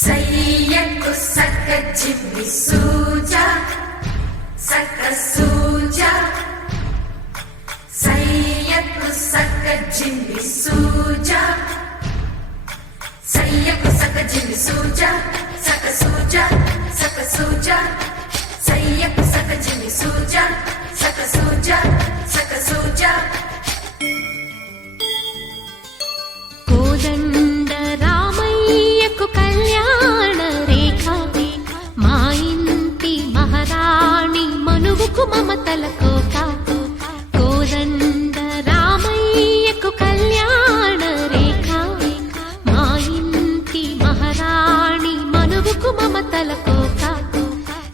సయ్యకు సక్క చిమ్మి సూజా సక్క సూజా సయ్యకు సక్క జిమ్మి సూజా సయ్యకు సక్క జిమ్మి సూజా సక్క సూజా సక్క సూజా సయ్యకు సక్క జిమ్మి సూజా సక్క సూజా సక్క సూజా కోదండ రామయ్యకు కళ్యాణ రేఖ మా ఇంటి మహారాణి మనువుకు మమతల కోక కోదండ రామయ్యకు కళ్యాణ రేఖ మా ఇంటి మహారాణి మనువుకు మమతల కోక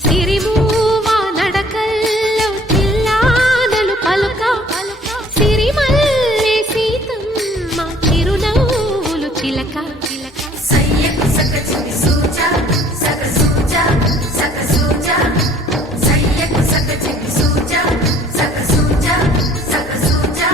సిరిమూవ నడకల్లో చిల్లానలు పలుక సిరిమల్లె సీతమ్మ చిరునవ్వులు చిలక సయ్యకు సక్క జిమ్మి సూజా సక్క సూజా సక్క సూజా సయ్యకు సక్క జిమ్మి సూజా సక్క సూజా సక్క సూజా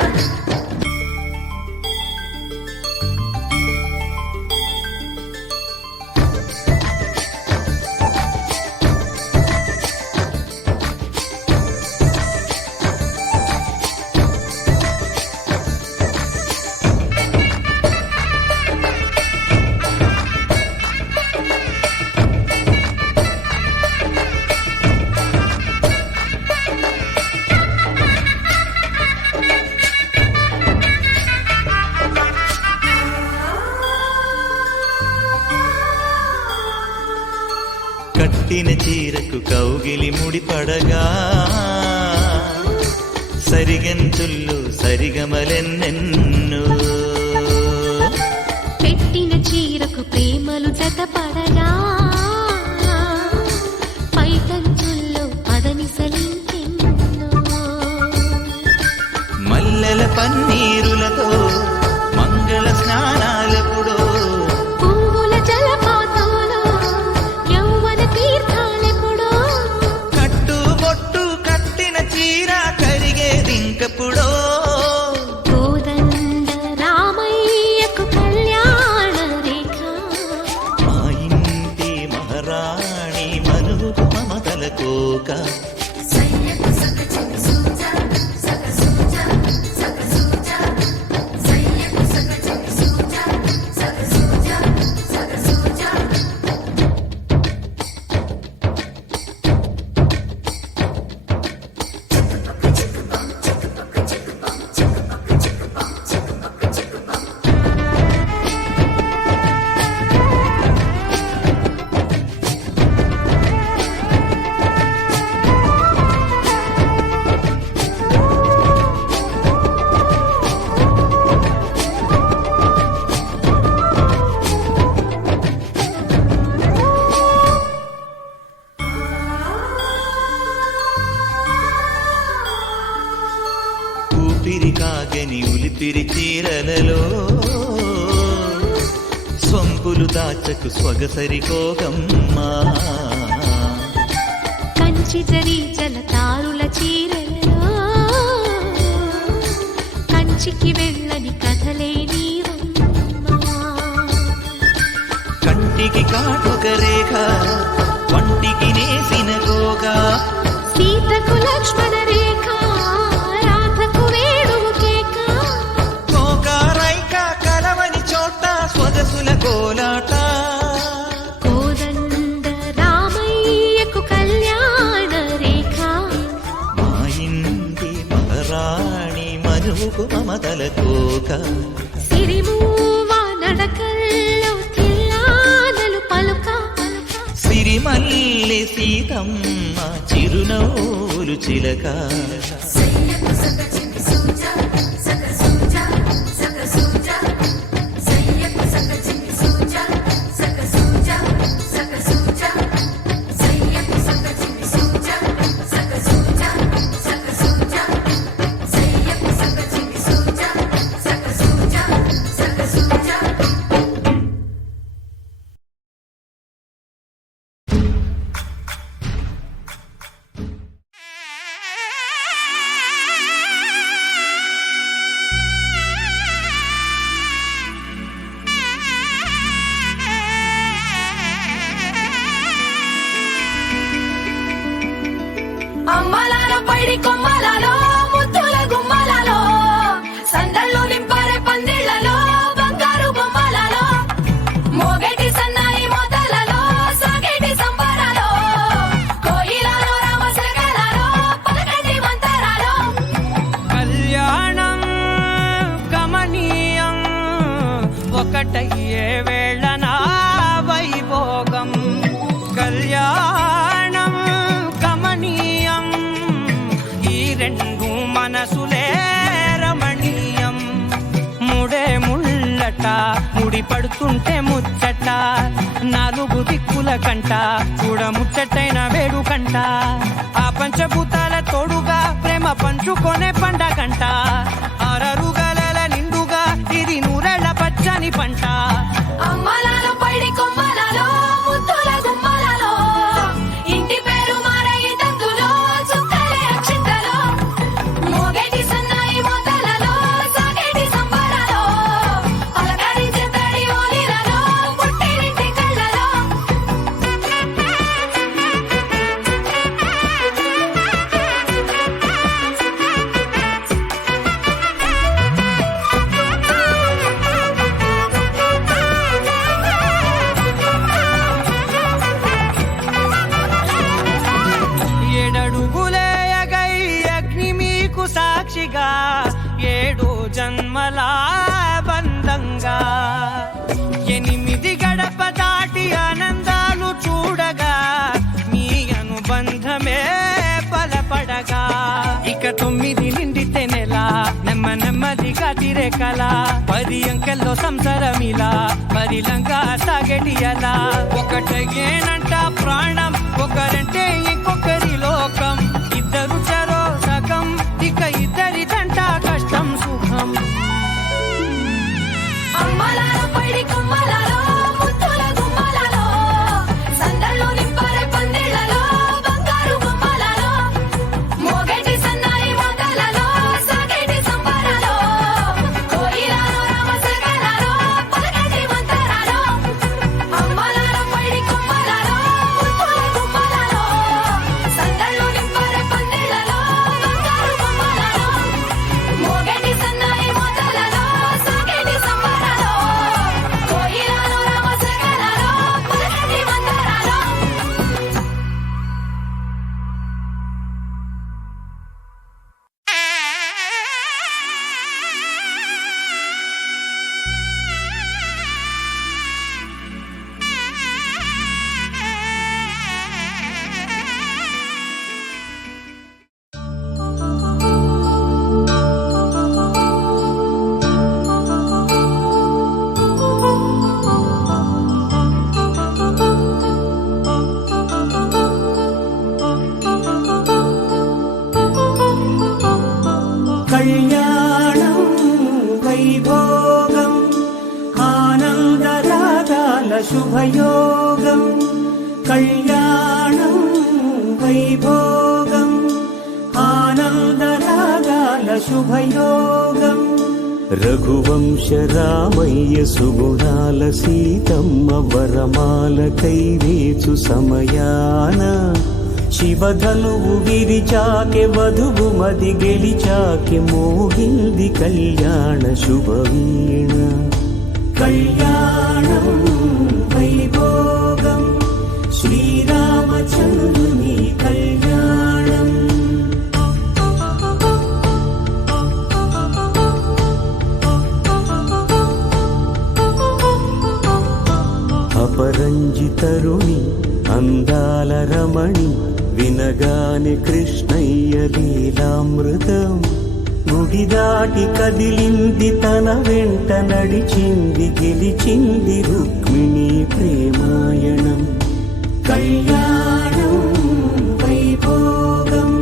కట్టిన చీరకు కౌగిలి ముడిపడగా సరిగంతుల్లో సరిగమలెన్నెన్నో పెట్టిన చీరకు ప్రేమలు జతపడగా పైకంచుల్లో పదనిసలింకెన్నో మల్లెల పన్నీరులతో మంగళ స్నానాలెప్పుడో పువ్వుల జలపాతంలో యౌవన తీర్థాలెప్పుడో కట్టుబొట్టు కట్టిన చీర కరిగేదింకప్పుడో కోదండ రామయ్యకు కళ్యాణ రేఖ మా ఇంటి మహారాణి మనువుకు మమతల కోక సయ్యకు సక్క జిమ్మి సూజా సక్క సూజా సక్క సూజా సయ్యకు సక్క జిమ్మి సూజా సక్క సూజా సక్క సూజా ఊపిరి కాగని ఉలిపిరి చీరలలో స్వంపులు దాచకు స్వగసరి కోగమ్మా కంచి జరి జలతారుల చీరలలో కంచికి వెళ్ళని కథలే నీవమ్మా కంటికి కాటుక రేఖ వంటికి నేసిన గోగా సీతకు లక్ష్మణ రేఖ రాధకు వేణువు కేక కోకారైక కలవని చోట స్వదసుల కోలాట కోదండ రామయ్యకు కళ్యాణ రేఖ మా ఇంటి మహారాణి మనువుకు మమతల కోక సిరిమూవ నడకల్లో చిల్లానలు పలుక సిరిమల్లె సీతమ్మ చిరునవ్వులు చిలక సయ్యకు సక్క జిమ్మి సూజా సక్క సూజా సక్క సూజా సయ్యకు సక్క జిమ్మి సూజా సక్క సూజా సక్క సూజా సయ్యకు సక్క జిమ్మి సూజా సక్క సూజా సక్క సూజా సయ్యకు సక్క జిమ్మి సూజా సక్క సూజా సక్క సూజా జంట ముడి పడుతుంటే ముచ్చట నాలుగు దిక్కుల కంట చూడ ముచ్చటైన వేడుకంట ఆ పంచభూతాల తోడుగా ప్రేమ పంచుకొనే పండగంట ఆరరుగల నిండుగా ఇది నూరెళ్ళ పచ్చని పంట అమ్మలాలో పైడి కొమ్మలలో ముద్దుల గుమ్మలలో ఇంటి పేరు మారయి తందులో చుక్కలే అక్షింతలో మోగేటి సన్నాయి మోతలలో సాగేటి సంబరాలో పలకరించే తడి ఓలిలలో పుట్టినింటి కళ్ళలో ఏడడుగులే ఎగై అగ్ని మీకు సాక్షిగా 7 జన్మల బంధంగా 8 గడప దాటి ఆనందాలు చూడగా మీ అనుబంధమే బలపడగా ఇక 9 నిండితే నెల నెమ్మదిగా తిరే కల 10 అంకెల్లో సంసారమిలా పరిలంగా సాగటియలా ఒకటేనంట ప్రాణం ఒకరంటే ఇంకొకరి లోకం ఇద్దరు చరో సగం ఇక ఇద్దరిదంట కష్టం సుఖం అమ్మలాలో పైడి కొమ్మలలో ముద్దుల గుమ్మలలో సందళ్ళు నింపరే పందిళ్ళలో బంగారు బొమ్మలలో మోగేటి సన్నాయి మోతలలో సాగేటి సంబరాలో కోయిలలో రామశకలలో పలకటి మంతరాలో అమ్మలాలో పైడి కొమ్మలలో ముద్దుల గుమ్మలలో సందళ్ళు నింపరే పందిళ్ళలో బంగారు బొమ్మలలో మోగేటి సన్నాయి మోతలలో సాగేటి సంబరాలో కోయిలలో రామశకలలో పలకటి మంతరాలో కళ్యాణం వైభోగం ఆనందరాగాల శుభయోగం కళ్యాణం వైభోగం ఆనందరాగాల శుభయోగం రఘువంశ రామయ్య సుగుణాల సీతమ్మ వరమాల కైవేచు సమయాన శివధనువు విరిచాకె వధువు మది గెలిచాకె మోగింది కళ్యాణ శుభవీణ కళ్యాణం వైభోగం శ్రీరామచంద్రుని కళ్యాణం అపరంజి తరుణి అందాల రమణి వినగాని కృష్ణయ్య లీలామృతం గుడి దాటి కదిలింది తన వెంట నడిచింది గెలిచింది రుక్మిణి ప్రేమాయణం కళ్యాణం వైభోగం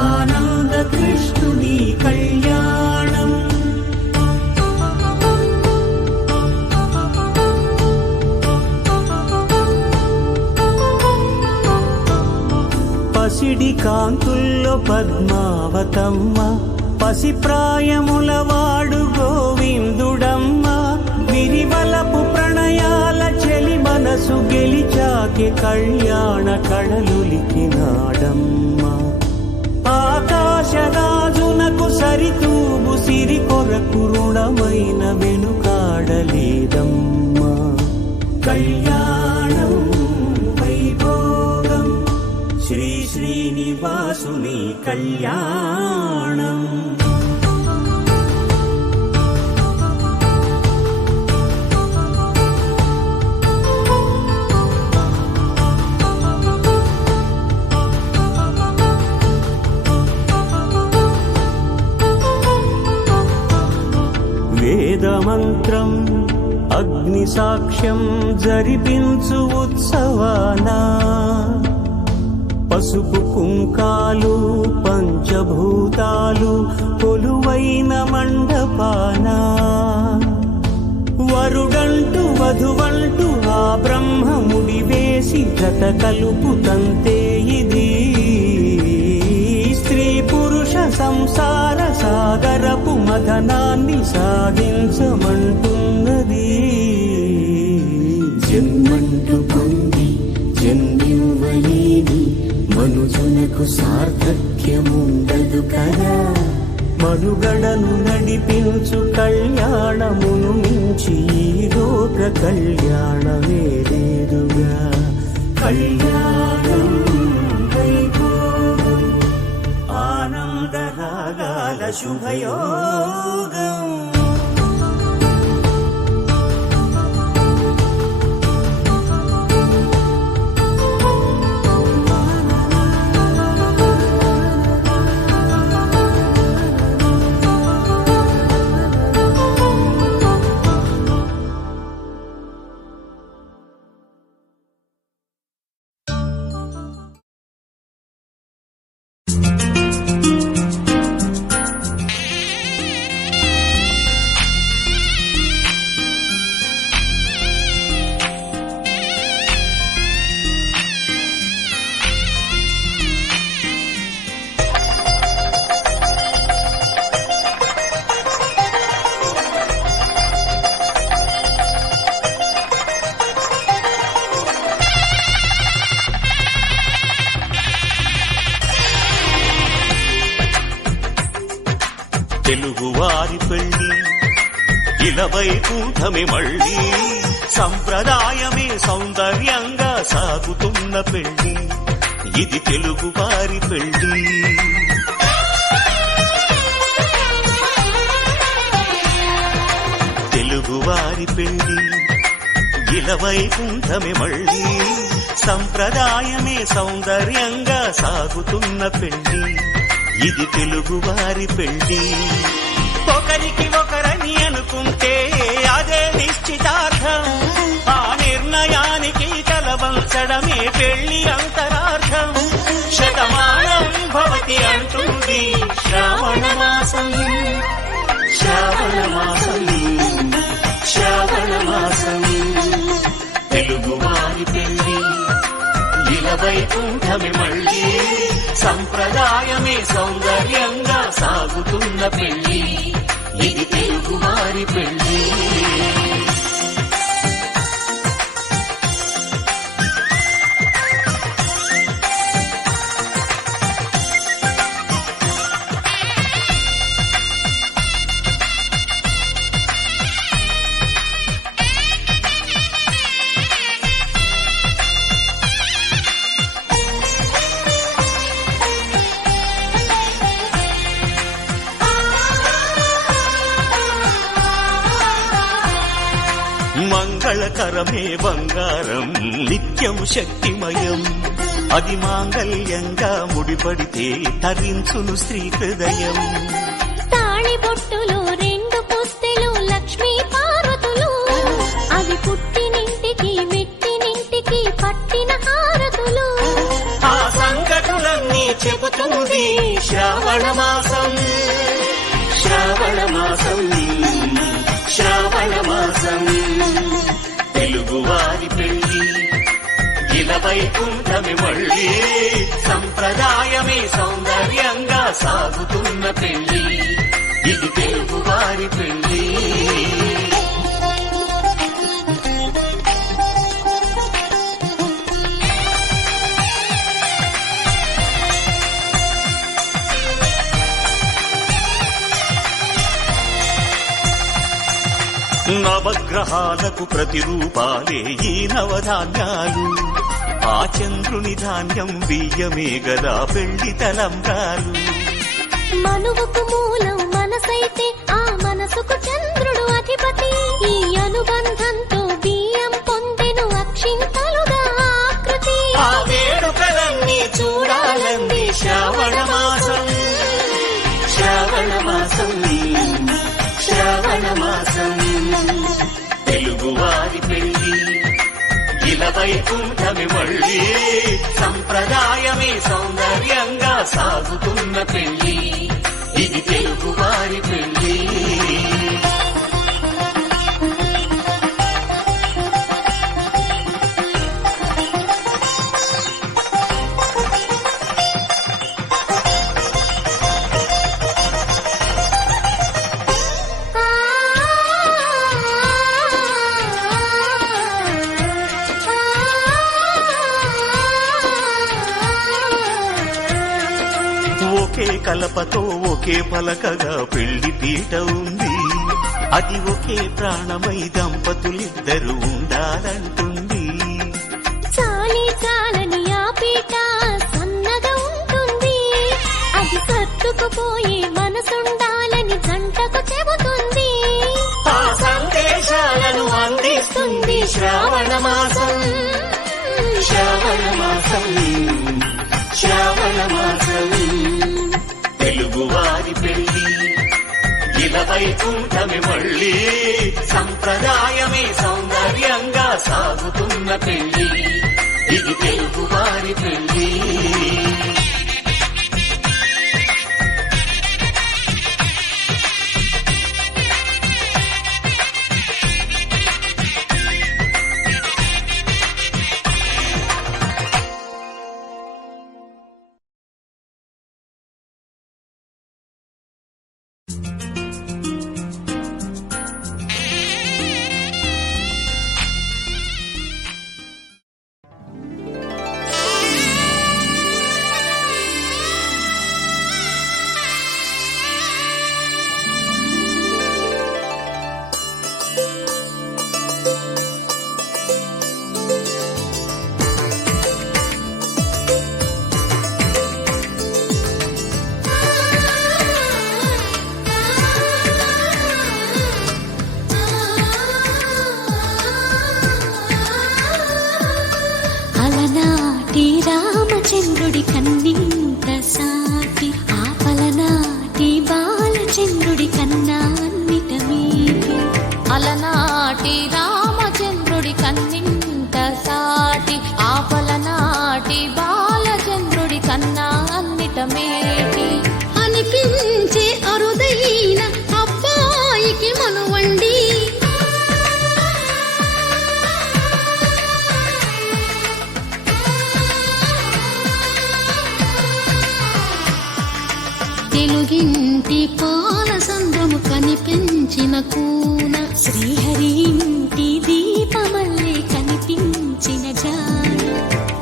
ఆనంద కృష్ణుని కళ్యాణం పసిడి కాంతుల్లో పద్మావతమ్మ పసిప్రాయముల వాడు గోవిందుడమ్మ విరివలపు ప్రణయాల చెలి మనసు గెలిచాకే కళ్యాణ కళలులికినాడమ్మ ఆకాశరాజునకు సరితూగు సిరి కొరకు రుణమైన వెనుకాడలేదమ్మా కళ్యాణం వైభోగం శ్రీ శ్రీనివాసుని కళ్యాణం వేదమంత్రం అగ్ని సాక్ష్యం జరిపించు ఉత్సవానా పసుపు కుంకాలు పంచభూతాలు కొలువైన మండపానా వరుడంటూ వధువంటూ ఆ బ్రహ్మముడి వేసి జత కలుపుతంతే ఇది స్త్రీ పురుష సంసార సాగరపు మదనాన్ని సాగించమంటున్నది జన్మంటూ పొంది జన్మివ్వలేని మనుజునకు సార్థక్యముండదు కదా మనుగడను నడిపించు కళ్యాణమును మించి ఈ లోక కళ్యాణమే లేదుగా కళ్యాణం వైభోగం ఆనందరాగాల శుభయోగం తెలుగువారి పెళ్లి ఇలవైకుంఠమే మళ్ళీ సంప్రదాయమే సౌందర్యంగా సాగుతున్న పెళ్లి ఇది తెలుగువారి పెళ్లి తెలుగువారి పెళ్లి ఇలవైకుంఠమే మళ్ళీ సంప్రదాయమే సౌందర్యంగా సాగుతున్న పెళ్లి ఇది తెలుగువారి పెళ్లి ఒకరికి ఒకరని అనుకుంటే అదే నిశ్చితార్థం ఆ నిర్ణయానికి తలవంచడమే పెళ్లి అంతరార్థం శతమానం భవతి అంటుంది శ్రావణ మాసం శ్రావణ మాసం శ్రావణ మాసం తెలుగువారి పెళ్లి ఇలవైకుంఠమే మళ్ళీ సంప్రదాయమే సౌందర్యంగా సాగుతున్న పెళ్లి ఇది తెలుగువారి పెళ్లి మంగళకరమే బంగారం నిత్యం శక్తిమయం అది మాంగళ్యంగా ముడిపడితే తరించును స్త్రీ హృదయం తాళి బొట్టులు రెండు పుస్తెలు లక్ష్మీ పార్వతులు అవి పుట్టినింటికి మెట్టినింటికి పట్టిన హారతులు ఆ సంకటులన్నీ చెబుతుంది శ్రావణ మాసం శ్రావణ మాసం శ్రావణ మాసం తెలుగువారి పెళ్లి ఇలవైకుంఠమే మళ్ళీ సంప్రదాయమే సౌందర్యంగా సాగుతున్న పెళ్లి ఇది తెలుగువారి పెళ్లి నవగ్రహాలకు ప్రతిరూపాలే ఈ నవధాన్యాలు ఆ చంద్రుని ధాన్యం బియ్యమే గదా పెళ్లి తలంబ్రాలు మనువుకు మూలం మనసైతే ఆ మనసుకు చంద్రుడు అధిపతి ఈ అనుబంధంతో బియ్యం పొందెను అక్షింతలుగా ఆకృతి ఆ వేడుకలన్నీ చూడాలంది శ్రావణ మాసం శ్రావణ మాసం శ్రావణ శ్రావణ మాసం తెలుగువారి పెళ్లి ఇలా వైకుంఠమి మళ్ళీ సంప్రదాయమే సౌందర్యంగా సాగుతున్న పెళ్లి ఇది తెలుగువారి పెళ్లి. ఒకే కలపతో ఒకే పలకగా పెళ్లి పీట ఉంది, అది ఒకే ప్రాణమై దంపతులిద్దరు ఉండాలంటుంది. చాలి చాలని ఆ పీట సన్నగా ఉంటుంది, అది సర్దుకుపోయే మనసుండాలని జంటకు చెబుతుంది. ఆ సందేశాలను అందిస్తుంది శ్రావణ మాసం, శ్రావణ మాసం, శ్రావణ మాసం తెలుగువారి పెళ్లి ఇలా వైకుంఠమి మళ్ళీ సంప్రదాయమే సౌందర్యంగా సాగుతున్న పెళ్లి ఇది తెలుగువారి పెళ్లి. అలనాటి రామచంద్రుడి కన్నింత సాటి, ఆపలనాటి బాలచంద్రుడి కన్నా అన్నిట మీది. అలనాటి రామచంద్రుడి కన్నింత సాటి, ఆపలనాటి బాలచంద్రుడి కన్నా అన్నిట మేటి అనిపించే అరుదైన అబ్బాయికి మనువండి, తెలుగింటి పాల సంద్రము కనిపించిన కూన, శ్రీహరి ఇంటి దీపమల్లే కనిపించిన జాన.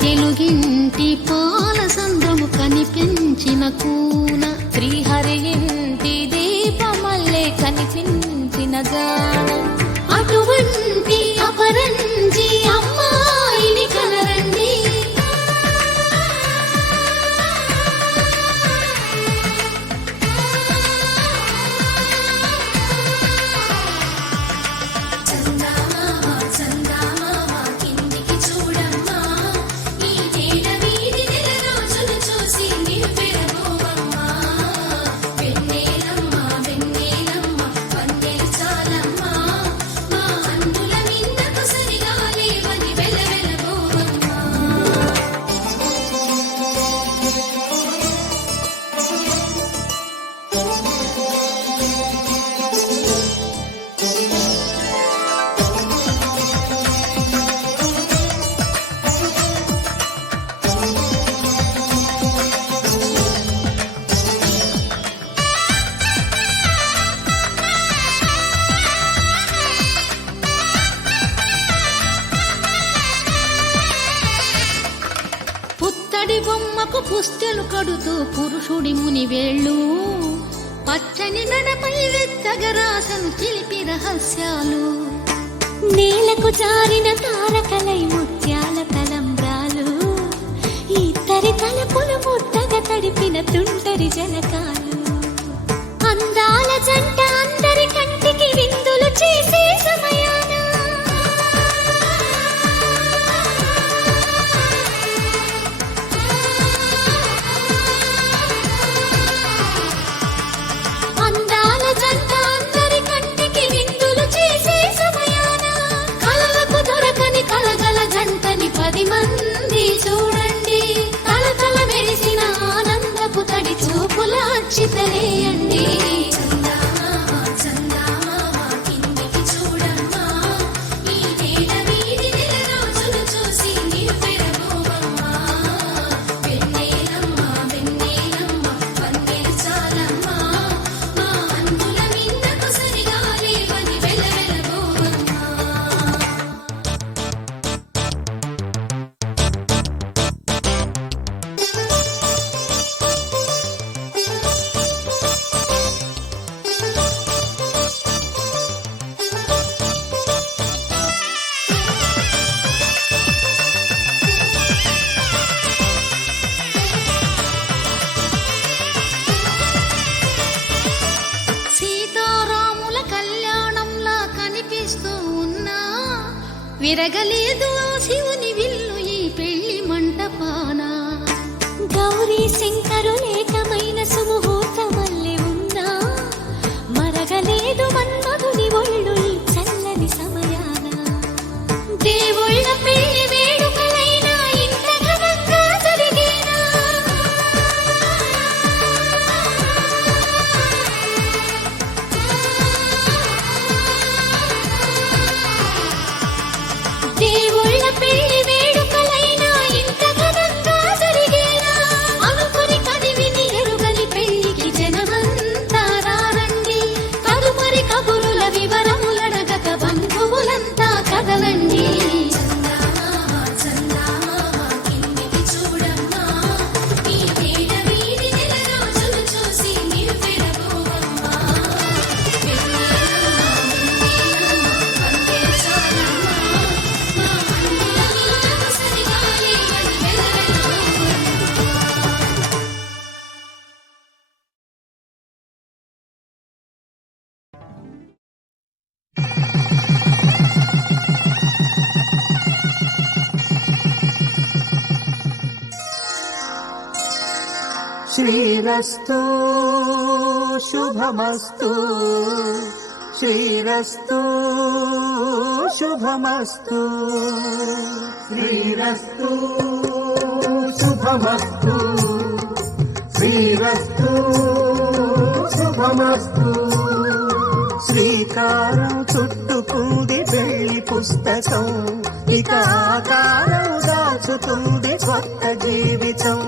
తెలుగింటి పాల సంద్రము కనిపించిన కూన, శ్రీహరి ఇంటి దీపమల్లే కనిపించిన గాన. అటువంటి అపరంజి అమ్మాయిని కనరండి, చందమామ చందమామ కిందికి చూడమ్మా, ఈ నేల వీధి నెల రోజులు చూసి నివ్వెరపోవమ్మా. వెన్నెలమ్మ వెన్నెలమ్మ వన్నెలు చాలమ్మా, మా అందుల నిన్నకు సరిగా లేవని వెలవెలబోవమ్మా. పుత్తడి బొమ్మకు పుస్తెలు కడుతూ పురుషుడి ముని వేళ్ళు, పచ్చని నడపై వెచ్చగరాసను చిలిపి రహస్యాలు, నేలకు జారిన తారకలై ముత్యాల తలంబ్రాలు, ఇద్దరి తలపులు ముద్దగా తడిపిన తుంటరి జలకాలు, అందాల జంట అందరి కంటికి విందులు చేసే సమయాన అందాల జంట అందరి కంటికి విరగలేదు ఆ శివుని విల్లు ఈ పెళ్లి మంటపాన. గౌరీ శంకరు లేకమైన సుముహూర్తమల్లె ఉన్నా మరగలేదు మన్మధుని ఒళ్ళు ఈ చల్లని సమయాన. దేవుళ్ళ పెళ్లి వేడుకలైనా ఇంత ఘనంగా జరిగేనా? దేవుళ్ళ పెళ్లి వేడుకలైనా ఇంత ఘనంగా జరిగేనా? అనుకుని కదివిని ఎరుగని పెళ్లికి జనమంతా రారండి. తదుపరి కబురుల వివరములడగక బంధువులంతా కదలండి. చూడమ్మా ఈ వేద వీధి నెల రోజులు చూసి మీరు పెరగోవమ్మా. శ్రీరస్తు శుభమస్తు, శ్రీరస్తు శుభమస్తు, శ్రీరస్తు శుభమస్తు, శ్రీరస్తు శుభమస్తు. శ్రీకారం చుట్టుకుంది పెళ్లి పుస్తకం, ఇక ఆకారం దాచుతుంది కొత్త జీవితం.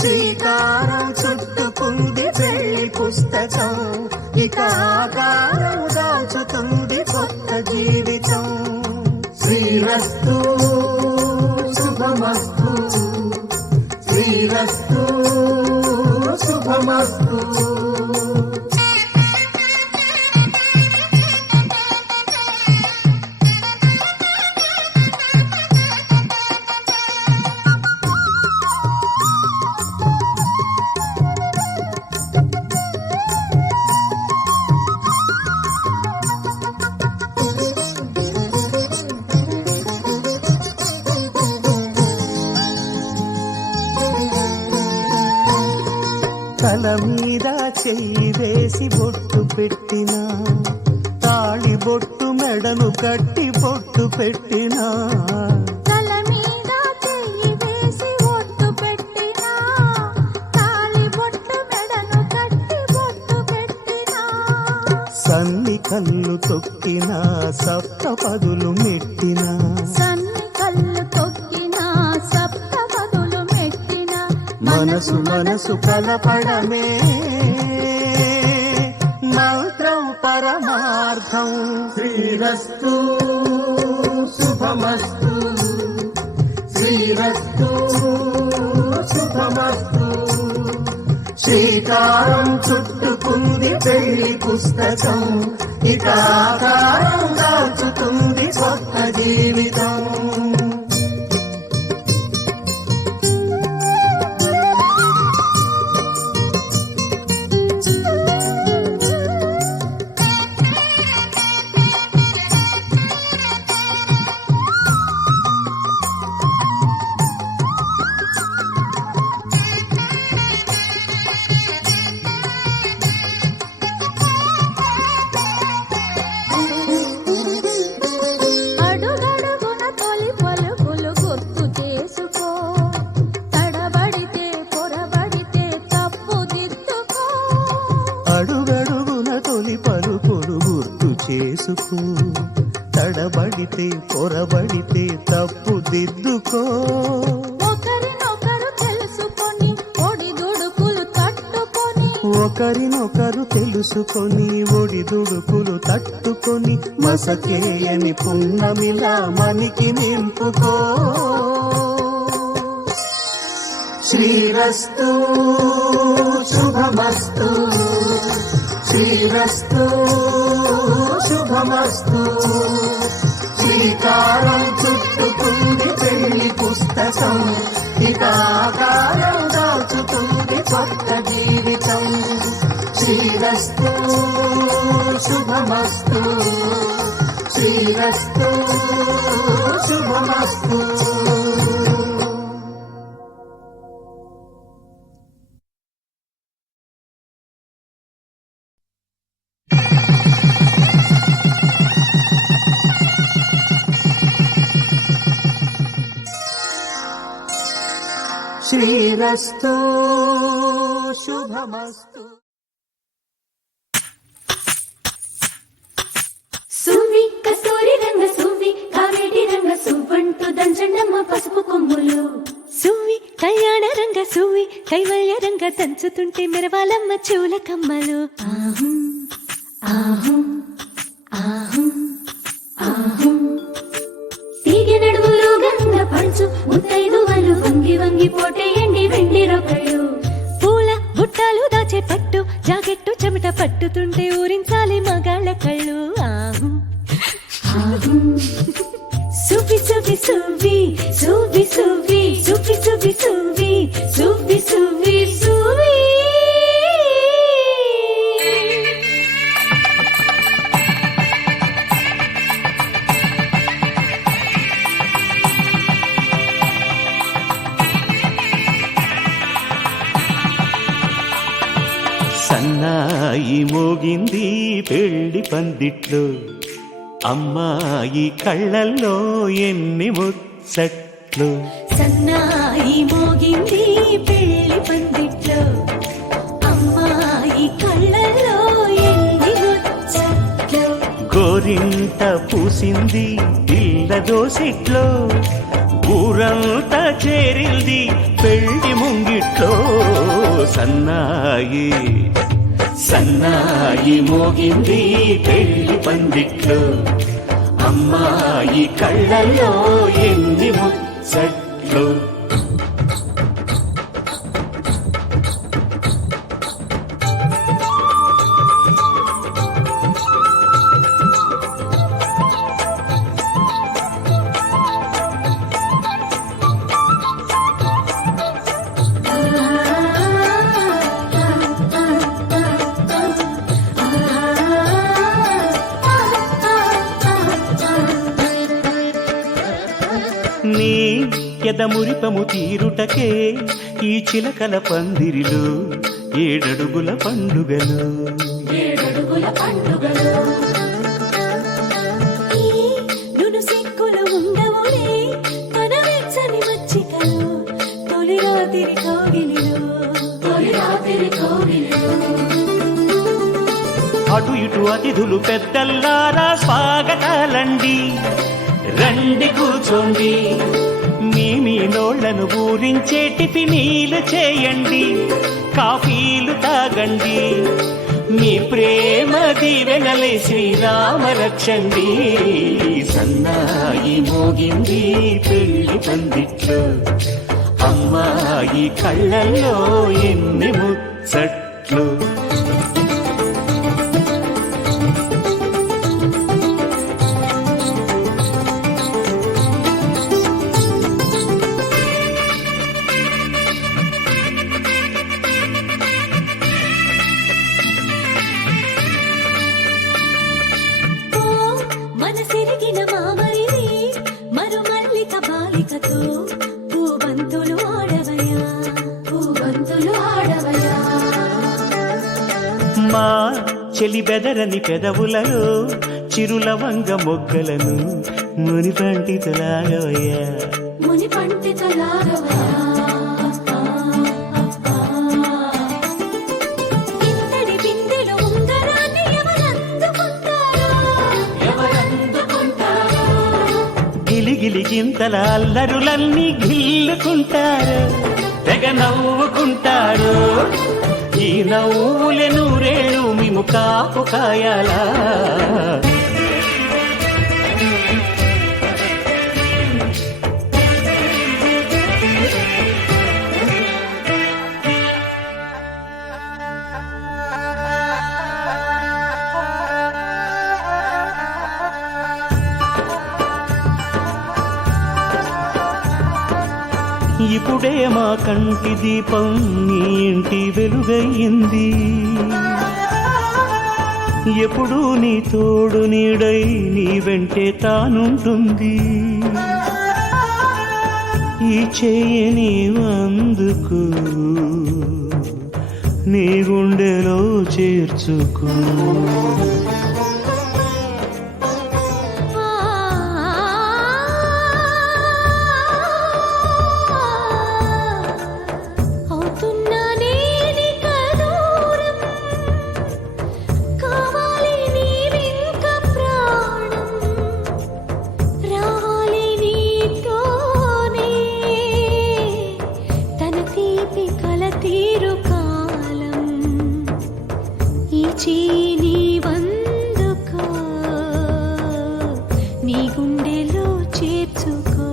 శ్రీకారం చుట్టుకుంది పెళ్లి పుస్తకం, ఇక ఆకారం దాచుతుంది కొత్త జీవితం. శ్రీరస్తు శుభమస్తు, శ్రీరస్తు శుభమస్తు. తల మీద చెయ్యి వేసి బొట్టు పెట్టినా, తాళి బొట్టు మెడను కట్టి బొట్టు పెట్టినా. తల మీద చెయ్యి వేసి ఒట్టు పెట్టినా, తాళి బొట్టు మెడను కట్టి బొట్టు పెట్టినా. సన్ని కళ్ళు తొక్కినా, సప్తపదులు మెట్టినా, సన్ని కళ్ళు తొక్కినా, సప్తపదులు మెట్టినా. మనసు మనసు కలపడమే మంత్రం పరమార్థం. శ్రీరస్తు శుభమస్తు, శ్రీరస్తు శుభమస్తు. శ్రీకారం చుట్టుకుంది పెళ్లి పుస్తకం, ఇక ఆకారం దాచుతుంది కొత్త జీవితం. అడుగడుగున తొలి పలుకులు గుర్తు చేసుకో, తడబడితే పొరబడితే తప్పు దిద్దుకో. అడుగడుగున తొలి పలుకులు గుర్తు చేసుకో, తడబడితే పొరబడితే తప్పు దిద్దుకో. ఒకరినొకరు తెలుసుకొని ఒడిదుడుకులు తట్టుకొని, ఒకరినొకరు తెలుసుకొని ఒడిదుడుకులు తట్టుకొని, మసకేయని పున్నమిలా మనికి నింపుకో. శ్రీరస్తు శుభమస్తు, శ్రీరస్తు శుభమస్తు. శ్రీకారం చుట్టుకుంది పెళ్లి పుస్తకం, ఇక ఆకారం దాచుతుంది కొత్త జీవితం. శ్రీరస్తు శుభమస్తు, శ్రీరస్తు శుభమస్తు. శ్రీరస్తు శుభమస్తు. సువ్వి కస్తూరి రంగ సువ్వి కావేటి రంగ సువ్వంటూ దంచండమ్మ పసుపు కొమ్ములు. సువ్వి కళ్యాణ రంగ సువ్వి కైవల్య రంగ దంచుతుంటే మెరవాలమ్మ చూల కమ్మలు. ఆహం ఆహం ఆహం ఆహం తీగె నడువులు గంగ పంచు ముత్తైదువలు వంగి వంగి పోటేయండి వెండి రొకళ్ళు. పూల బుట్టాలు దాచే పట్టు జాకెట్టు చెమట పట్టుతుంటే ఊరించాలి మగాళ్ళ కళ్ళు. ఆహు ఆహం సువ్వి సువ్వి సువ్వి సువ్వి సువ్వి సువ్వి సువ్వి సువ్వి సువ్వి సువ్వి సువ్వి. సన్నాయి మోగింది పెళ్లి పందిట్లో, అమ్మాయి కళ్ళల్లో ఎన్ని ముచ్చట్లు. సన్నాయి మోగింది పెళ్లి పందిట్లో, అమ్మాయి కళ్ళల్లో ఎన్ని ముచ్చట్లు. గోరింట పూసింది పిల్ల దోసిట్లో, ఊరంతా చేరింది పెళ్లి ముంగిట్లో. సన్నాయి సన్నాయి మోగింది పెళ్లి పందిట్లో, అమ్మాయి కళ్ళల్లో ఎన్ని ముచ్చట్లు. నీ ఎదమురిపము తీరుటకే ఈ చిలకల పందిరిలో ఏడడుగుల పండుగలు. ఏడడుగుల పండుగలు ఈ నును సిక్కులు ఉండవులే తన వెచ్చని మచ్చికలు, తొలి రాత్రి కోగిలిలో తొలి రాత్రి కోవిలిలో. అటు ఇటు అతిథులు పెద్దల్లారా స్వాగతాలండి, రండి కూర్చోండి. మీ నోళ్లను ఊరించే టిఫినీలు చేయండి, కాఫీలు తాగండి. మీ ప్రేమ దీవెనలే శ్రీరామ రక్షండి. సన్నాయి మోగింది పెళ్లి పందిట్లో, అమ్మాయి కళ్ళల్లో ఎన్ని ముచ్చట్లు. మనసిరిగిన మామరిది మరుమల్లిక బాలికతో పూబంతులు ఆడవయా, పూబంతులు ఆడవయా. మా చెలి బెదరని పెదవులలో చిరులవంగ మొగ్గలను మునిపంటితలాగవయ్యా. ముని పండితులాగవయా. ఇంతటి బిందెలు ఉంగరాన్ని ఎవరందుకుంటారో, ఎవరందుకుంటారో గిలిగిలి గింతల అల్లరులన్నీ గిల్లుకుంటారు, తెగ నవ్వుకుంటారు. ఈ నవ్వులే నూరేళ్ళు మేము కాపు కాయాలా. ఇప్పుడే మా కంటి దీపం నీ ఇంటి వెలుగయ్యింది. ఎప్పుడూ నీ తోడు నీడై నీ వెంటే తానుంటుంది. ఈ చెయ్యి నీవందుకు, నీ గుండెలో చేర్చుకో. నీ వందుకో, నీ గుండెలో చేర్చుకో.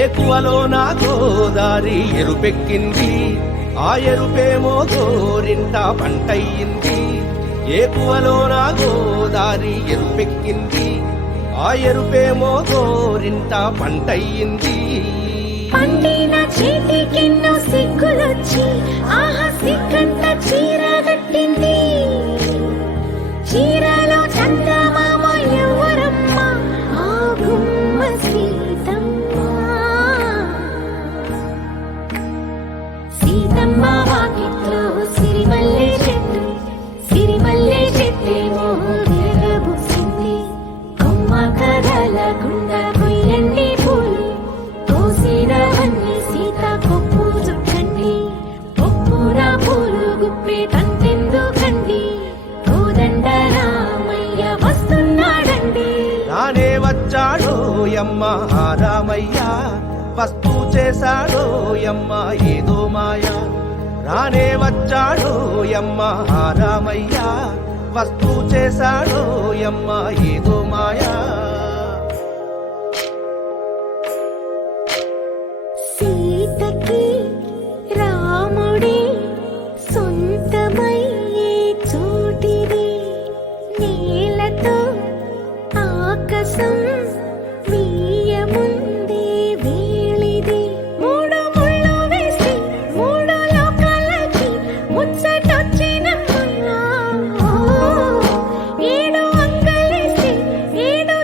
ఏకువలో నా గోదారి ఎరుపెక్కింది, ఆ ఎరుపేమో గోరింట పంటయ్యింది. ఏకువలో నా గోదారి ఎరుపెక్కింది, ఆ ఎరుపేమో గోరింట పంటయ్యింది. పండిన చేతికెన్నో సిగ్గులొచ్చి ఆహా సిగ్గంత చీర కట్టింది. చీరలో చందమామ ఎవరమ్మ, ఆ గుమ్మ సీతమ్మ. సీతమ్మ వాకిట్లో సిరిమల్లె చెట్టు, సిరిమల్లె చెట్టేమో తిరగబుసింది. కొమ్మ కదలకుండా కొయ్యండి పూలు, కోసినవన్నీ సీత కొప్పు చుట్టండి. కొప్పున పూలు గుప్పే తంతెందుకండి, కోదండ రామయ్య వస్తున్నాడండి. నానే వచ్చాడో యమ్మ రామయ్య, వస్తూ చేశాడో యమ్మ ఏదో మాయా. రానే వచ్చాడో యమ్మ రామయ్య, వస్తూ చేశాడో యమ్మ ఏదో మాయా. సీతకి రాముడే సొంతమయ్యే చోటిది, నేలతో ఆకాశం వీయముందే వేళిది. మూడు ముళ్ళు వేసి మూడు లోకాలకి ముచ్చటొచ్చినమ్మా. ఏడు అంగలేసి ఏడు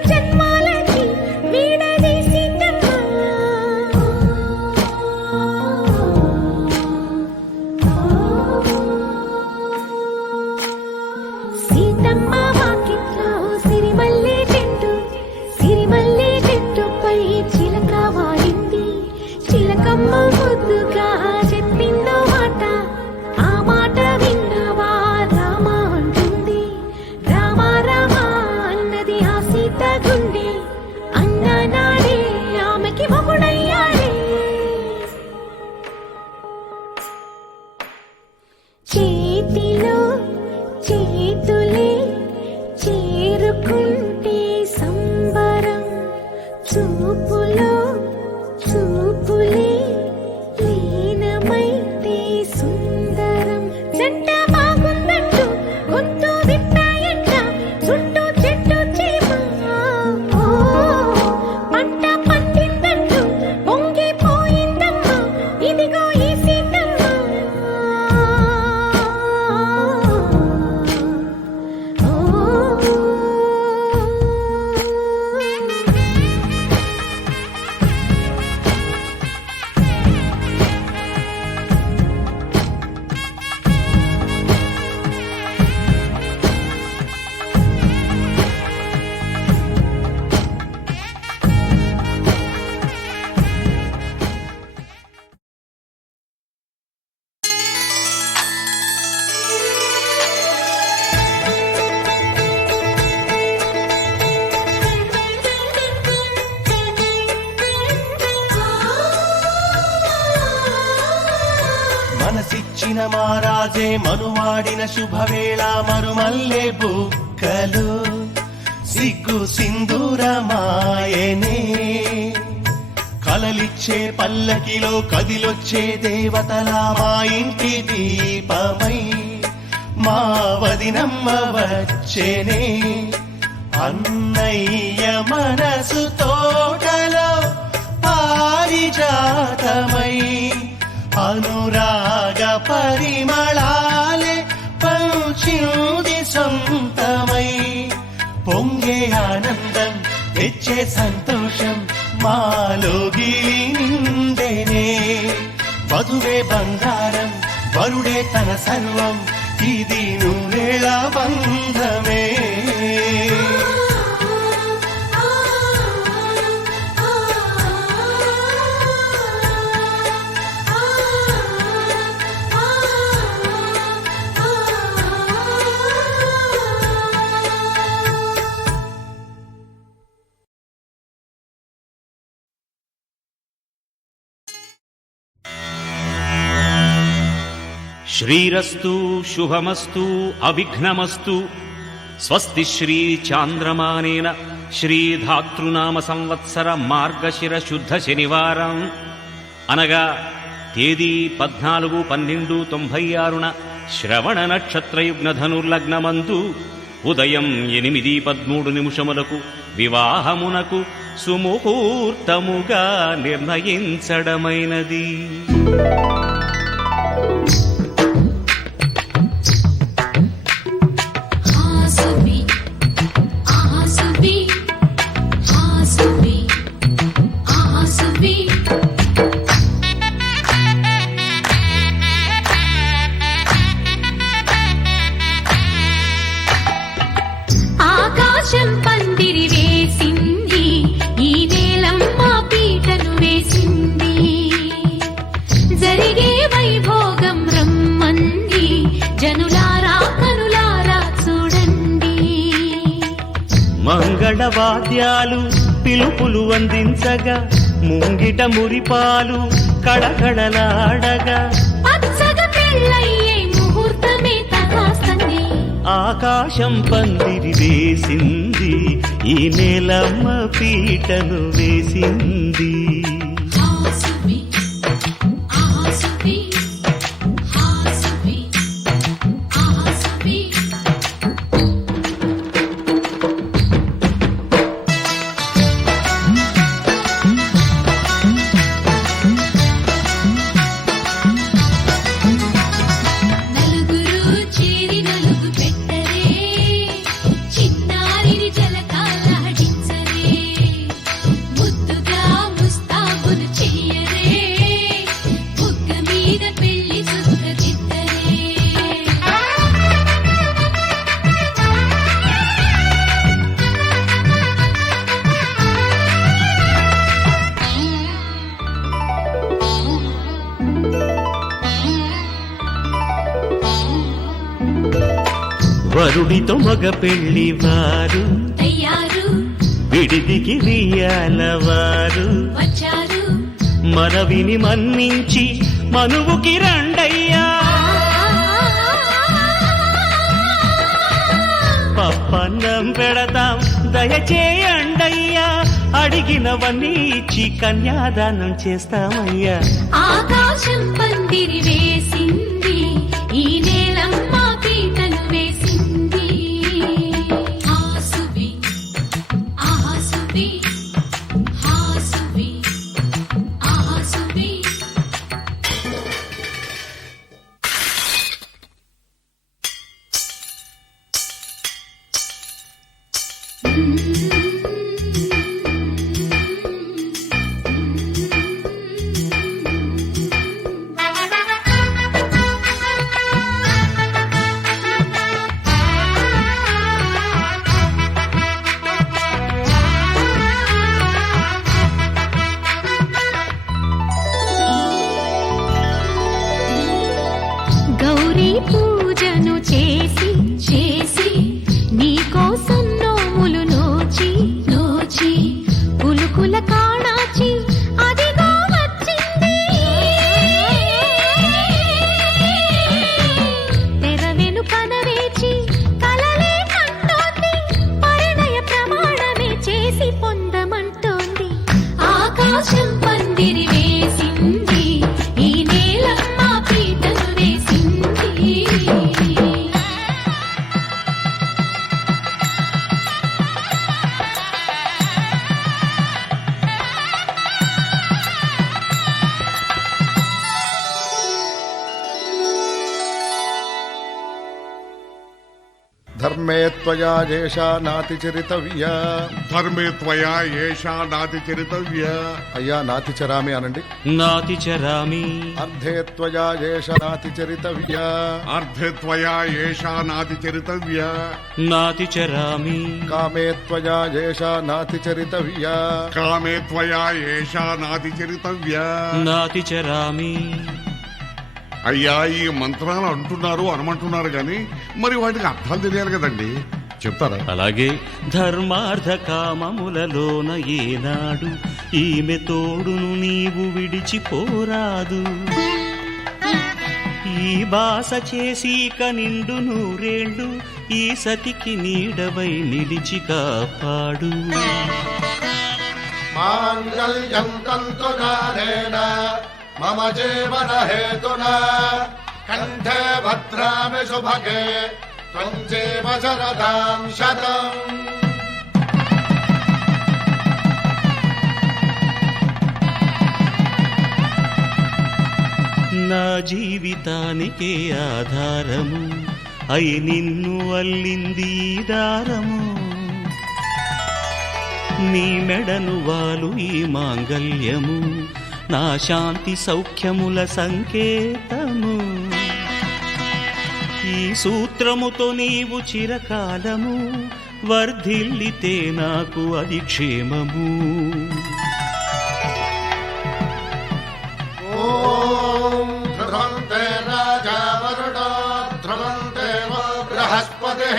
వచ్చిన మారాజే మనువాడిన శుభవేళ మరుమల్లె బుక్కలు సిగ్గు సింధూరమాయనే కలలిచ్చే పల్లకిలో కదిలొచ్చే దేవతలా మా ఇంటి దీపమై మా వదినమ్మ వచ్చేనే అన్నయ్య మనసు తోటలో పారిజాతమై అనురాగ పరిమళాలే పంచింది సొంతమై పొంగే ఆనందం తెచ్చే సంతోషం మాలోగి నిండేనే వధువే బంగారం వరుడే తన సర్వం ఇది నూరేళ బంధమే శ్రీరస్తు శుభమస్తు అవిఘ్నమస్తు స్వస్తి శ్రీ చాంద్రమానేన శ్రీధాతృనామ సంవత్సర మార్గశిర శుద్ధ శనివారం అనగా తేదీ 14/12/96 శ్రవణ నక్షత్రయుగ్న ధనుర్లగ్నమందు ఉదయం 8:13 వివాహమునకు సుముహూర్తముగా నిర్ణయించడమైనది. ఆకాశం పందిరి వేసింది, ఈ నేలమ్మ పీటను వేసింది, జరిగే వైభోగం రమ్మంది, జనులారా కనులారా చూడండి. మంగళవాద్యాలు పిలుపులు అందించగా ముంగిట మురిపాలు కళకళలాడగా పచ్చగా పెళ్ళయ్యే ముహూర్తమే తగాస్తుంది. ఆకాశం పందిరి వేసింది, ఈ నేలమ్మ పీటను వేసింది. హాసువి హాసువి హాసువి హాసువి నలుగురు చేరి నలుగు పెట్టరే, చిన్నారిని జలకాలాడించరే, ముద్దుగా ముస్తాబులు చెయ్యరే, బుగ్గ మీద పెళ్లి సుక్కదిద్దరే. వరుడితో మగ పెళ్లి వారు తయ్యారు విడిదికి వియ్యాలవారు వచ్చారు, మనవిని మన్నించి మనువుకి రండయ్యా. పప్పన్నం పెడతాం దయచేయండయ్యా, అడిగినవన్నీ ఇచ్చి కన్యాదానం చేస్తామయ్యా. ఆకాశం పందిరి వేసింది, ఈ నేలమ్మ పీటను వేసింది. హాసువి హాసువి హాసువి హాసువి ధర్మే త్వయా ఏషా నాతి చరితవ్య. ధర్మే త్వయా ఏషా నాతి చరితవ్య. అయ్యా నాతి చరామి అనండి. నాతి చరామి. అర్ధే త్వయా ఏషా నాతి చరితవ్య. అర్ధే త్వయా ఏషా నాతి చరితవ్య. నాతి చరామి. కామే త్వయా ఏషా నాతి చరితవ్య. కామే త్వయా ఏషా నాతి చరితవ్య. నాతి చరామి. అయ్యా ఈ మంత్రాలు అంటున్నారు అనమంటున్నారు గాని మరి వాటికి అర్థాలు తెలియాలి కదండి, చెప్తారా? అలాగే ధర్మార్థ కామములలోన ఏనాడు ఈమె తోడును నీవు విడిచిపోరాదు. ఈ బాస చేసి కనిండు నూరేళ్ళు ఈ సతికి నీడవై నిలిచి కాపాడు. మాంగళ్యం తంతునానేన మమ జీవన హేతునా కంఠే భద్రామి శుభగే త్వం జీవ శరదాం శతం. నా జీవితానికే ఆధారము అయి నిన్ను అల్లింది దారము. నీ మెడను వాలు ఈ మాంగల్యము నా శాంతి సౌఖ్యముల సంకేతము. ఈ సూత్రముతో నీవు చిరకాలము వర్ధిల్లితే నాకు అది క్షేమము. ఓం ధ్రువంతే రాజా వరుణో ధ్రువంతే బృహస్పతిః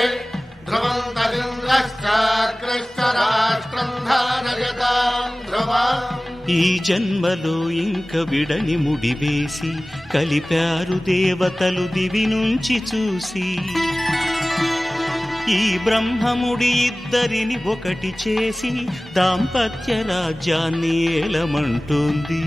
ధ్రువంతరింద్రశ్చాగ్రశ్చ రాష్ట్రం ధారయతాం ధ్రువం. ఈ జన్మలో ఇంక విడని ముడివేసి కలిపారు దేవతలు దివి నుంచి చూసి. ఈ బ్రహ్మముడి ఇద్దరిని ఒకటి చేసి దాంపత్య రాజ్యాన్ని ఏలమంటోంది.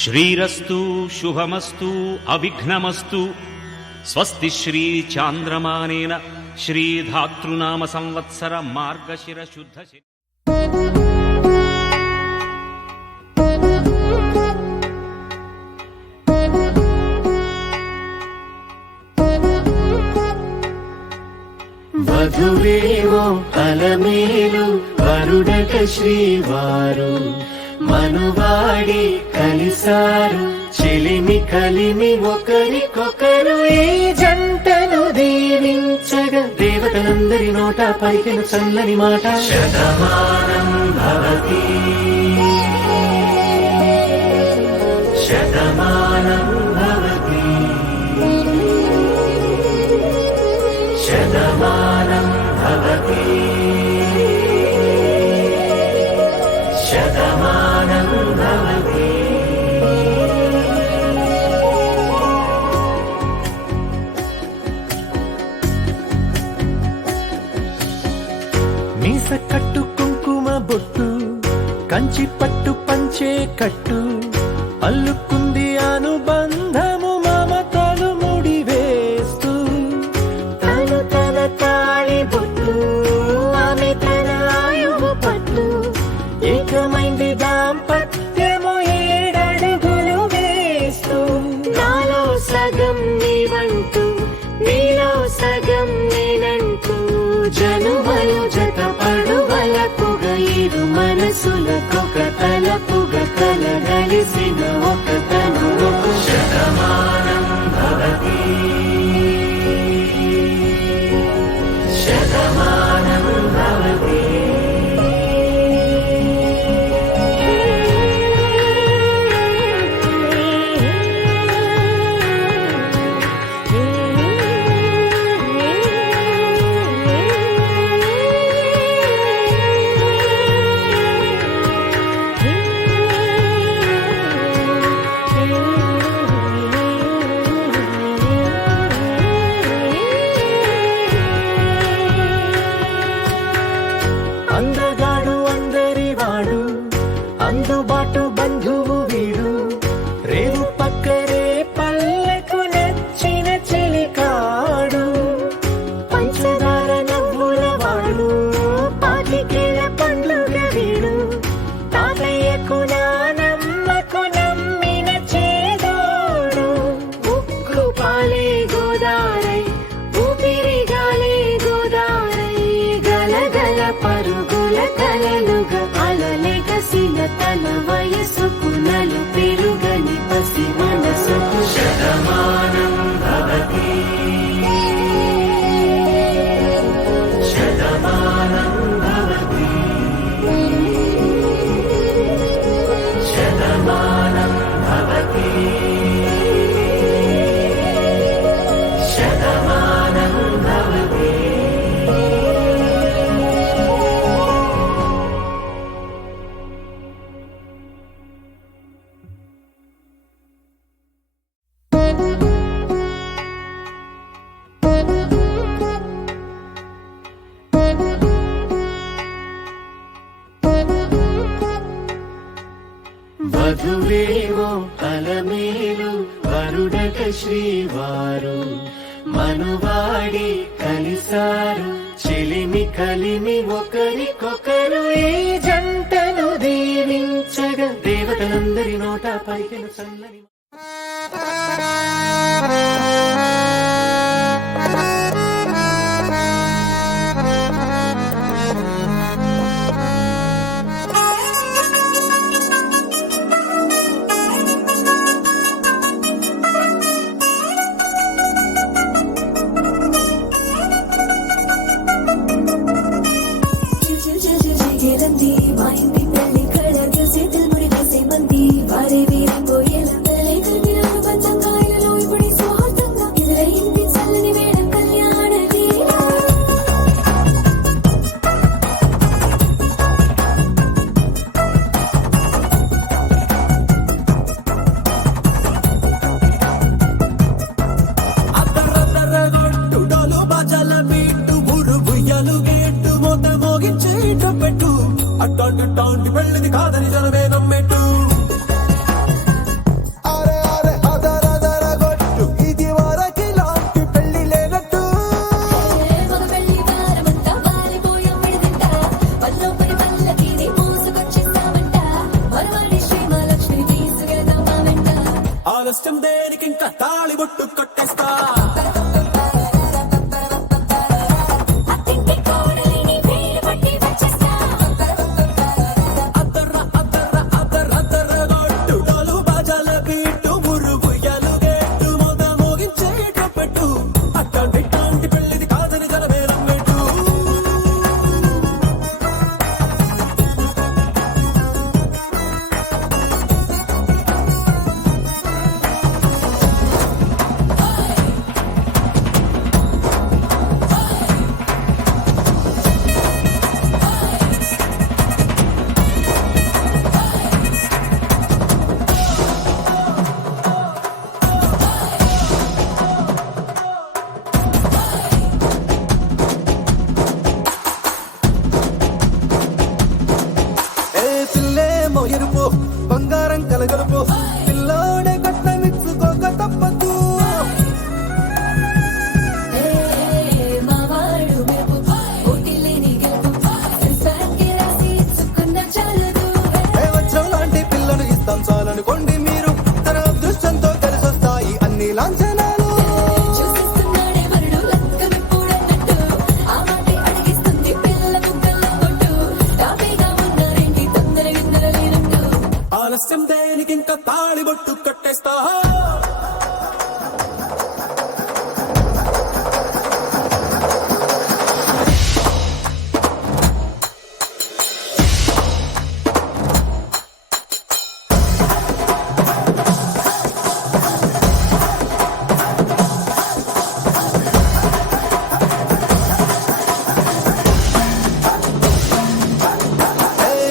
శ్రీరస్తు శుభమస్తు అవిఘ్నమస్తు. స్వస్తి శ్రీ చాంద్రమానేన శ్రీధాతృనామ సంవత్సర మార్గశిర శుద్ధ. వధువేవో అలమేలు వరుడట శ్రీవారు మనువాడి కలిసారు చెలిమి కలిమి ఒకరికొకరు. ఈ జంటను దీవించగా దేవతలందరి నోట పలికిన చల్లని మాట శతమానం భవతి శతమానం భవతి శతమానం భవతి శతమానం భవతి. మీస కట్టు కుంకుమ బొట్టు కంచి పట్టు పంచే కట్టు అల్లుకుంది అనుబంధము మమతలు ముడి వేస్తూ. తను తన తాళి బొట్టు ఆమె తన ఆయువు పట్టు ఏకమైంది దాంపత్యము 7 అడుగులు వేస్తూ. నాలో సగం నీవంటూ నీలో సగం నేనంటూ జనుమలు జత పడువలకుగా ఇరు మనసులకొక తలపుగా కలగలిసిన ఒక తను. శతమానం భవతి శతమానం భవతి. బాటు బంధువు వీడు రేవు పక్కరే పల్లెకు నచ్చిన చెలికాడు పంచదార నవ్వుల వాడు పాతికేల పండ్లుగ వీడు తాతయ్యకు నానమ్మకు నమ్మిన చేదోడు ఉక్కు పాలే గోదారై ఊపిరి గాలే గోదారై గలగల పరుగుల కలలుగా అలలెగసిన తన వయసుకు నలు పెరుగని పసి మనసుకు శతమానం భవతి శతమానం భవతి శతమానం భవతి శతమానం భవతి. వధువేమో అలమేలు వరుడట శ్రీవారు మనువాడి కలిసారు చెలిమి కలిమి ఒకరికొకరు ఈ జంటను దీవించగా దేవతలందరి నోట పలికిన చల్లని మా ఇంటి పెళ్లి కళ చేతులు ముడి వేసే మంది వారే వీరి పోయేలా పంచకాయలలో ఇప్పుడు స్వార్థంగా ఎదురైంది చల్లని వేళ కళ్యాణ అద్దరద్దరగొట్టుడలు బజల మీటు మురుగుయ్యలు గేట్టు మొత్త మోగించేట పెట్టు అట్టాంటి పెళ్ళిది కాదని జనమే నమ్మెట్టు అరే అరే అదరదరగొట్టు ఇది వరకి లాంటి పెళ్లి లేనట్టు మగ పెళ్లి దారమంతా వాలిపోయాం విడిదింట పల్లోపరి పల్లకిని మోసుకొచ్చేస్తామంట మరవాడి శ్రీమహాలక్ష్మిని తీసుకెళ్దాం మా వెంట ఆలస్యం దేనికి ఇంకా తాళి బొట్టు కట్టేస్తా అత్తింటి కోడలిని వేలు పట్టి వచ్చేస్తా అద్దరద్దరగొట్టుడలు బజల బీటు మురుగుయ్యలు గేట్టు మొద మోగించేట పెట్టు అట్టాంటి పెళ్ళిది కాదని జనమే నమ్మెట్టు పిల్లేమో ఎరుపు బంగారం కలగలుపు పిల్లోడే కట్నమిచ్చుకోక తప్పదు మా వాడు మెరుపు పోటీలేని గెలుపు సంసారానికి రాసి ఇచ్చుకున్న చాలదు వచ్చం లాంటి పిల్లను ఇస్తాం చాలనుకోండి మీరు తన అదృష్టంతో కలిసొస్తాయి అన్ని లాంఛనాలు చూసిస్తున్నాడే వరుడు లక్కమిప్పుడన్నట్టు ఆ మాటే అడిగిస్తుంది పిల్ల ముగ్గల్లో కొట్టు తాపీగా ఉన్నారేంటి తొందర గిందర లేనట్టు ఆలస్యం దేనికి ఇంకా తాళి బొట్టు కట్టేస్తా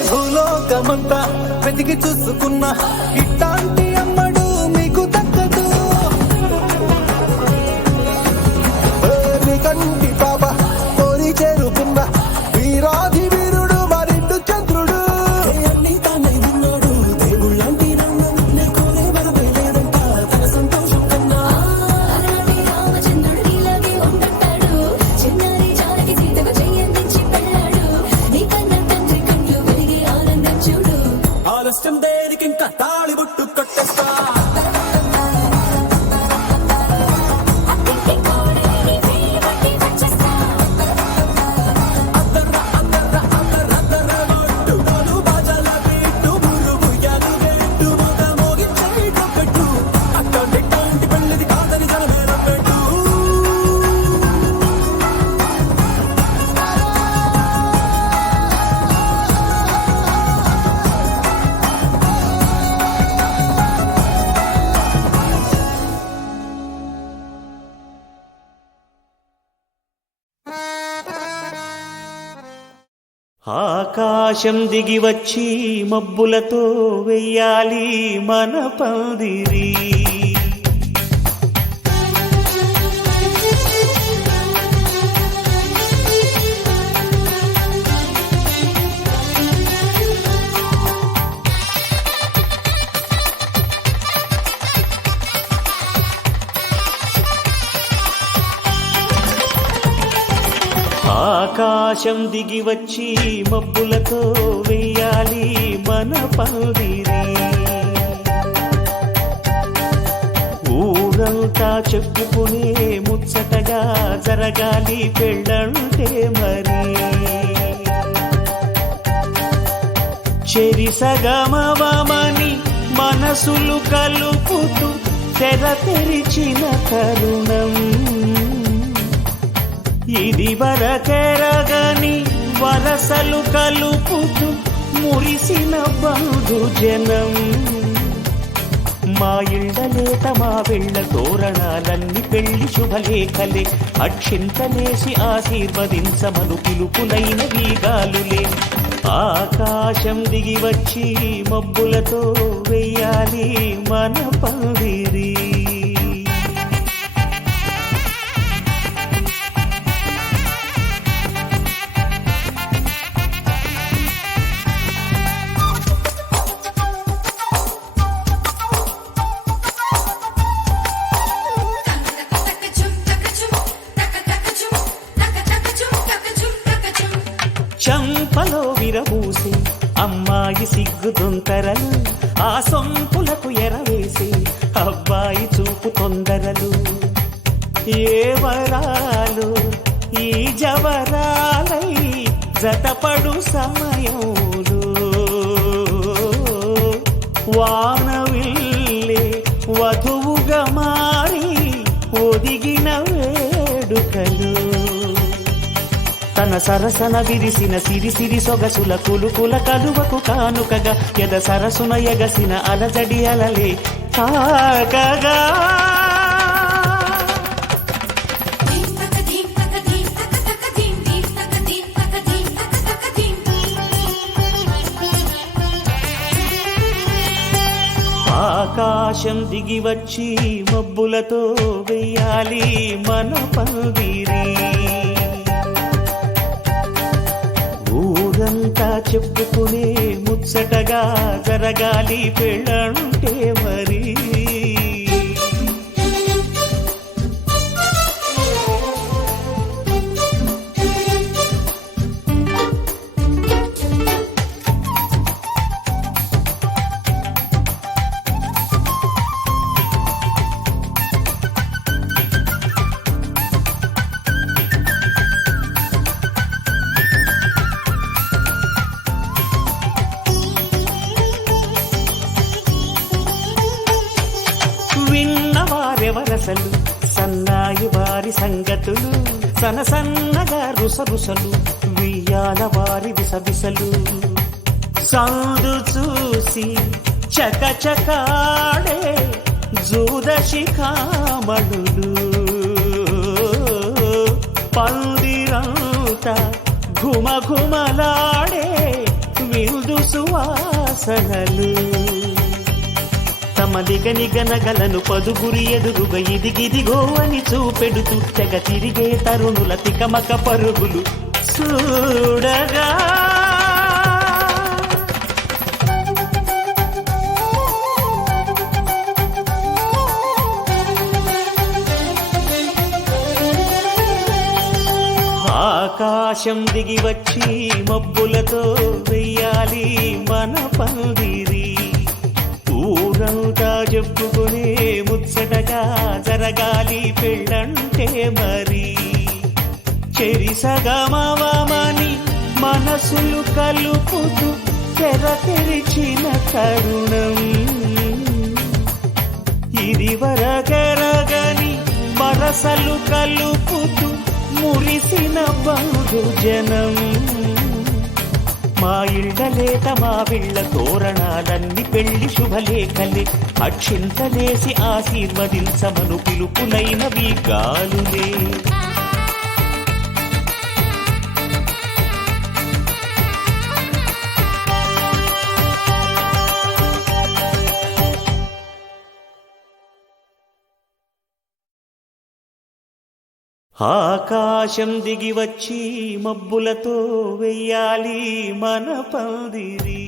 భూలోకమంతా వెతికి చూసుకున్నా ఇట్టాంటి అమ్మడు మీకు దక్కదు కంటి పాప కోరి చేరుకున్న వీరాధి వీరుడు మరిండు చంద్రుడు అన్ని తానై ఉన్నాడు ఆలస్యం దేనికి ఇంకా తాళిబొట్టు కట్టేస్తా ఆకాశం దిగి వచ్చి మబ్బులతో వెయ్యాలి మన పందిరి. ఆకాశం దిగి వచ్చి మబ్బులతో వెయ్యాలి మన పందిరి. ఊరంతా చెప్పుకునే ముచ్చటగా జరగాలి పెళ్ళంటే మరి. చెరిసగమవమని మనసులు కలుపుతూ తెర తెరిచిన తరుణం ఇది వరకెరగని వరసలు కలుపుతూ మురిసిన బంధుజనం. మా ఇళ్ళలేత మా వెళ్ళ తోరణాలన్నీ పెళ్లి శుభలేఖలే. అక్షింతలేసి ఆశీర్వదించమను పిలుపులైన వీగాలులే. ఆకాశం దిగి వచ్చి మబ్బులతో వెయ్యాలి మన పందిరి. చంపలో విరబూసి అమ్మాయి సిగ్గు దొంతరలు, ఆ సొంపులకు ఎరవేసి అబ్బాయి చూపు తొందరలు. ఏ వరాలు ఈ జవరాలై జతపడు సమయంలో వానవిల్లే వధువుగా మారి ఒదిగిన వేడుకలు. తన సరసన విరిసిన సిరిసిరి సొగసుల కులుకుల కలువకు కానుకగా ఎద సరసున ఎగసిన అలజడి అలలే తాకగా. ఆకాశం దిగి వచ్చి మబ్బులతో వెయ్యాలి మన పందిరి. ఊరంతా చెప్పుకునే ముచ్చటగా జరగాలి పెళ్ళంటే మరి. విన్నవారెవరసలు సన్నాయి వారి సంగతులు, సనసన్నగా రుసరుసలు వియ్యాల వారి విసవిసలు. సందు చూసి చకచకాడే జూదశిఖామణులు, పందిరంతా ఘుమఘుమలాడే విందు సువాసనలు. తమ నిగనగలను పదుగురి ఎదురుగా ఇదిగిదిగో అని చూపెడుతూ తెగ తిరిగే తరుణుల తికమక పరుగులు చూడగా. ఆకాశం ఆకాశం దిగి వచ్చి మబ్బులతో వెయ్యాలి మన పందిరి. ఊరంతా చెప్పుకునే ముచ్చటగా జరగాలి పెళ్ళంటే మరి. చెరిసగమవమని మనసులు కలుపుతూ తెర తెరిచిన తరుణం. ఇది వరగరగని వరసలు కలుపుతూ మురిసిన బంధుజనం. మా ఇళ్ళలేత మా విళ్ళ తోరణాలన్నీ పెళ్లి శుభలేఖలే. అక్షింతలేసి ఆశీర్వదించమను పిలుపులైనవి గాలులే. ఆకాశం దిగి వచ్చి మబ్బులతో వెయ్యాలి మన పందిరి.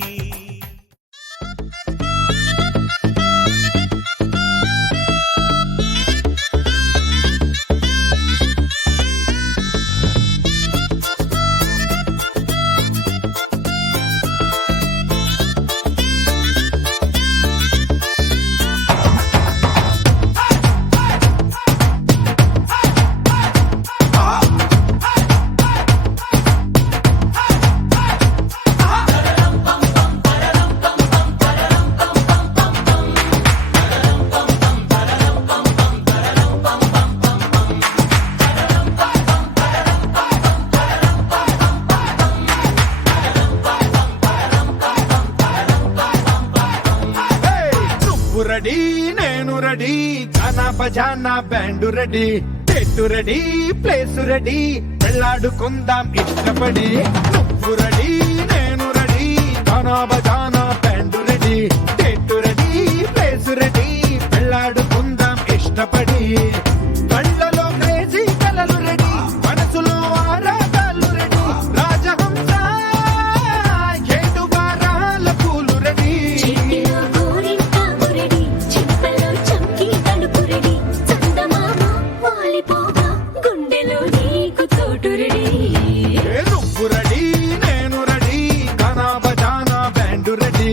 రెడీ నేను రెడీ జానా బజానా బ్యాండ్ రెడీ చెట్టు రెడీ ప్లేస్ రెడీ వెళ్ళాడుకుందాం ఇష్టపడి. నువ్వు రెడీ నేను రెడీ జానా బజానా బ్యాండ్ రెడీ చెట్టు రెడీ ప్లేస్ రెడీ వెళ్ళాడుకుందాం ఇష్టపడి. కళ్ళలో క్రేజీ కలలు రెడీ మనసులో ఆరాటాలు రెడీ రాజహంస ఏడు వారాల పూలు రెడీ. నువ్వు రెడీ నేను రెడీ గానా బజానా బ్యాండ్ రెడీ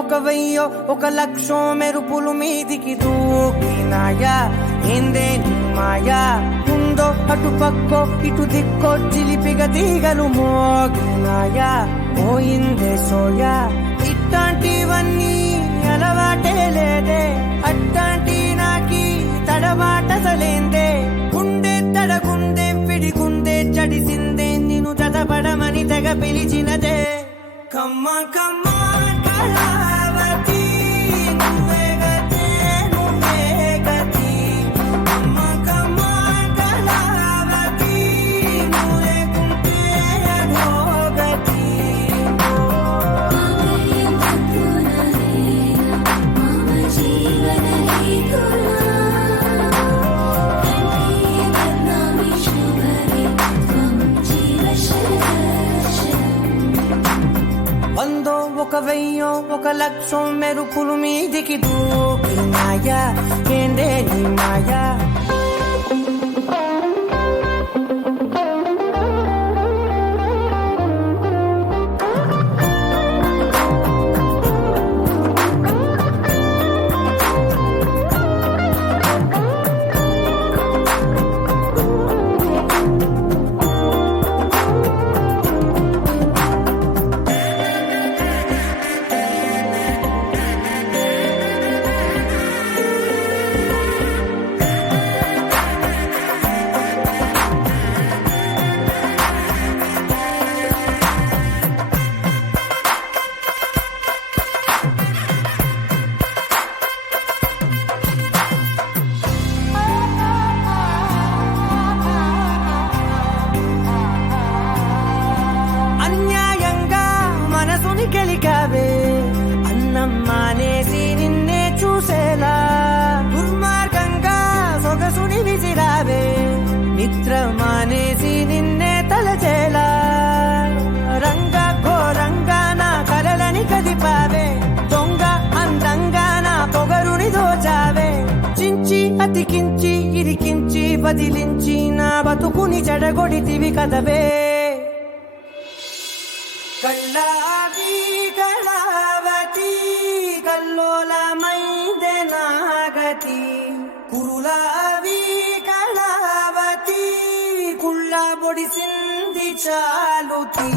ఒక వెయ్యో ఒక లక్షో మెరుపులు మీదికి దూకినాయా ఏందే నీ మాయా ఉందో అటు పక్కో ఇటు దిక్కో చిలిపిగ తీగలు మోగినాయా పోయిందే సోయా ఇట్లాంటివన్నీ అలవాటే లేదే అట్లాంటి నాకి తడబాటసలేందే గుండె తడగుండే విడిగుండే జడిసిందే నిన్ను చదపడమని తెగ పిలిచినదే కమ్మ కమ్మ కళావతి నువ్వే గతే నువ్వే గతి కమ్మ కమ్మ కళావతి నువ్వు లేకుంటే అధోగతి వందో ఒక వెయ్యో ఒక లక్షో మెరుపులు మీదికి దూకినాయా ఏందే నీ మాయా అన్యాయంగా మనసుని గెలికావే అన్నం మానేసి నిన్నే చూసేలా దుర్మార్గంగా సొగసుని విసిరావే మిత్ర మానేసి నిన్నే తలచేలా రంగ ఘోరంగా నా కలలని కదిపావే దొంగ అందంగా నా పొగరుని దోచావే చించి అతికించి ఇరికించి వదిలించి నా బతుకుని చెడగొడితివి కదవే కళ్ళావి కళావతి కల్లోలమైందే నాగతి కురులావి కళావతి కుళ్ళ బొడిసింది చాలుతి